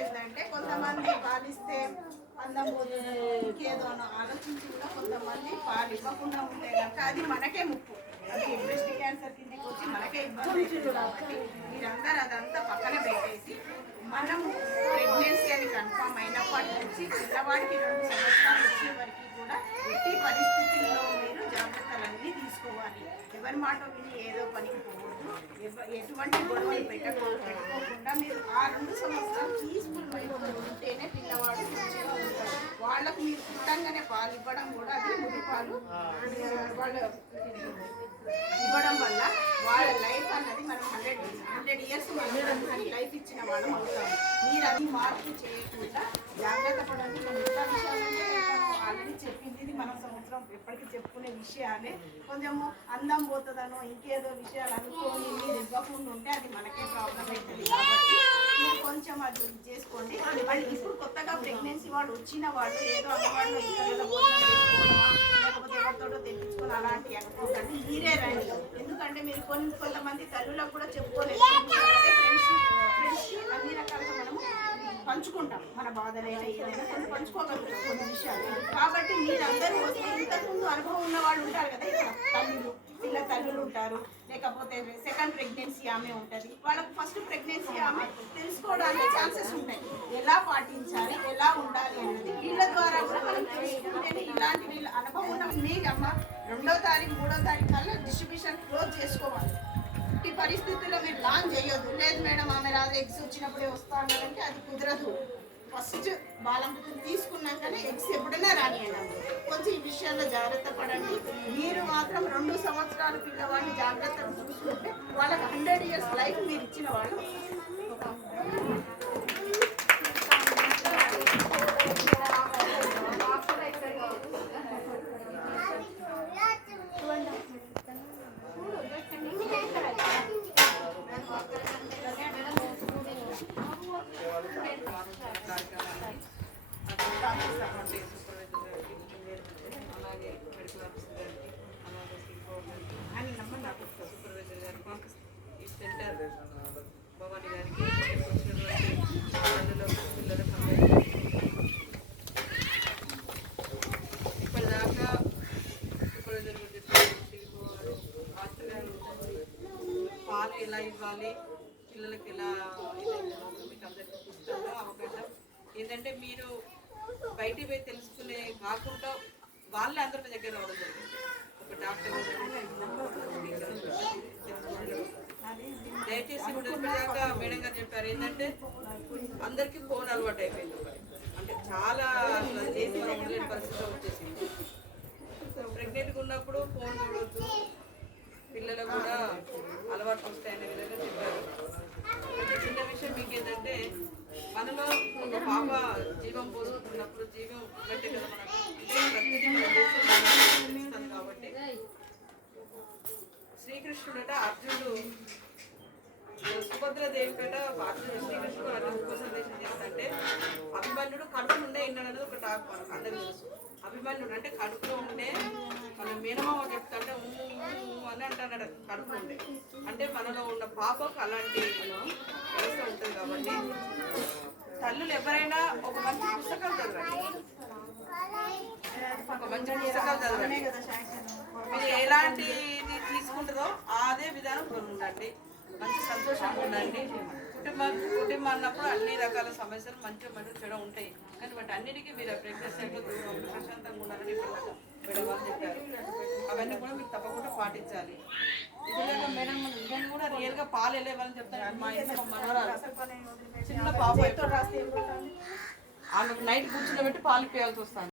ఏంటంటే కొంతమంది పాలిస్తే అందం పోతుంది ఇంకేదో ఆలోచించి కూడా కొంతమంది పాలు ఇవ్వకుండా ఉంటే కనుక అది మనకే ముప్పు. అది బ్రెస్ట్ క్యాన్సర్ కిందకి వచ్చి మనకే ఇబ్బంది కాబట్టి మీరందరూ అదంతా పక్కన పెట్టేసి మనం ప్రెగ్నెన్సీ అని కన్ఫామ్ అయినప్పటి నుంచి పిల్లవాడికి 2 సంవత్సరాలు వచ్చే వరకు కూడా ఎట్టి పరిస్థితుల్లో మీరు జాగ్రత్తలన్నీ తీసుకోవాలి. ఎవరి మాట విని ఏదో పనికి పోవద్దు, ఎటువంటి గొడవలు పెట్టుకోకుండా మీరు ఆ 2 సంవత్సరాలు పీస్ఫుల్ మైండ్తో ఉంటేనే పిల్లవాడు మంచిగా ఉంటాడు. వాళ్ళకు మీరు పుట్టంగానే పాలు ఇవ్వడం కూడా అది ముడిపాలు వాళ్ళు ఇవ్వడం వల్ల వాళ్ళ లైఫ్ అన్నది మనం 100 ఇయర్స్ మనం లైఫ్ ఇచ్చిన వాళ్ళం అవుతాము. మీరు అది మార్పు చేయకుండా జాగ్రత్త పడండి. మిగతా విషయాలంటే ఆల్రెడీ చెప్పింది, ఇది మనం సంవత్సరం ఎప్పటికీ చెప్పుకునే విషయాలే. కొంచెము అందం పోతుందనో ఇంకేదో విషయాలు అనుకోని మీరు ఇవ్వకుండా ఉంటే అది మనకే ప్రాబ్లం అవుతుంది. కాబట్టి మీరు కొంచెం అది చేసుకోండి. మళ్ళీ ఇప్పుడు కొత్తగా ప్రెగ్నెన్సీ వాళ్ళు వచ్చిన వాళ్ళు ఏదో అమ్మవాళ్ళు ఇక్కడ భోజనం చేసుకోవడమా లేకపోతే ఎవరితోటో తెప్పించుకొని అలాంటివి అనుకోకండి. మీరే రండి. ఎందుకంటే మీరు కొంతమంది తల్లులకు కూడా చెప్పుకోలేదు. ఫ్రెండ్షిప్ అన్ని రకాలుగా మనము పంచుకుంటాం. మన బాధలైనా ఏదైనా కొన్ని పంచుకోగలుగుతాం కొన్ని విషయాలు. కాబట్టి మీరందరూ వస్తే ఇంతకుముందు అనుభవం ఉన్న వాళ్ళు ఉంటారు కదా, ఇక్కడ తల్లులు ఉంటారు, లేకపోతే సెకండ్ ప్రెగ్నెన్సీ ఆమె ఉంటుంది. వాళ్ళకి ఫస్ట్ ప్రెగ్నెన్సీ ఆమె తెలుసుకోవడానికి ఛాన్సెస్ ఉంటాయి. ఎలా పాటించాలి, ఎలా ఉండాలి అనేది వీళ్ళ ద్వారా కూడా మనం తెలుసుకుంటేనే ఇలాంటి వీళ్ళ అనుభవం ఉన్న మీరమ్మ 2వ తారీఖు 3వ తారీఖు కల్లా డిస్ట్రిబ్యూషన్ క్లోజ్ చేసుకోవాలి. ఈ పరిస్థితుల్లో మీరు లాంచ్ చేయొద్దు. లేదు మేడం ఆమె రాదు ఎగ్స్ వచ్చినప్పుడే వస్తా అన్నారంటే అది కుదరదు. ఫస్ట్ బాలమృతం తీసుకున్నాకనే ఎగ్స్ ఎప్పుడైనా రానియండి. కొంచెం ఈ విషయాల్లో జాగ్రత్త పడండి. మీరు మాత్రం 2 సంవత్సరాల పిల్లవాడిని జాగ్రత్తగా చూసుకుంటే వాళ్ళకి 100 ఇయర్స్ లైఫ్ మీరు ఇచ్చిన వాళ్ళు. భవాని గారికి ఇప్పటిదాకా పాలు ఎలా ఇవ్వాలి, పిల్లలకి ఎలా మీకు అందరికీ పుస్తకంలో అవకాశం ఏంటంటే మీరు బయటికి పోయి తెలుసుకునే కాకుండా వాళ్ళే అందరి దగ్గర రావడం జరిగింది. ఒక డాక్టర్ దయచేసి ఇప్పటిదాకా మేడం గారు చెప్పారు ఏంటంటే అందరికీ ఫోన్ అలవాటు అయిపోయింది. అంటే చాలా చేసి మనం ఉండలేని పరిస్థితి వచ్చేసింది. ప్రెగ్నెంట్గా ఉన్నప్పుడు ఫోన్ చూడొద్దు, పిల్లలు కూడా అలవాటు వస్తాయనే విధంగా చెప్పారు. చిన్న విషయం మీకు ఏంటంటే మనలో ఒక పాప జీవం పోసుకుంటున్నప్పుడు జీవం ఉన్నట్టే కదా మనకు కాబట్టి శ్రీకృష్ణుడట అర్జునుడు సుభద్రదేవి కట శ్రీకృష్ణుడు అర్జునుడు సందేశం చేస్తుంటే అభిమన్యుడు కడుపులో ఉండే ఇన్నాడు అనేది ఒక టాక్ మనకు అందరికీ తెలుసు. అభిమన్యుడు అంటే కడుపులో ఉండే మన మేనమామ చెప్తాంటే అని అంటున్నాడు కడుపులో ఉండే. అంటే మనలో ఉన్న పాపకు అలాంటి వ్యవస్థ ఉంటుంది. కాబట్టి తల్లులు ఎవరైనా ఒక మంచి పుస్తకాలు చదవండి, ఒక మంచి పుస్తకాలు చదవండి. మీరు ఎలాంటిది తీసుకుంటుందో అదే విధానం ఉండండి, మంచి సంతోషంగా ఉండండి. కుటుంబం అన్నప్పుడు అన్ని రకాల సమస్యలు మంచి చెడు ఉంటాయి. కానీ వాటి అన్నిటికీ మీరు ప్రెగ్నెన్సీ ప్రశాంతంగా ఉండాలని మేడం వాళ్ళు చెప్పారు. అవన్నీ కూడా మీరు తప్పకుండా పాటించాలి. ఇదిలో మేడం నేను కూడా రియల్గా పాలు వెళ్ళేవాళ్ళని చెప్తాను. మా ఇంట్లో మనవరాలు చిన్న పాప ఆమెకు నైట్ కూర్చుని పెట్టి పాలు పియాల్సి వస్తాను.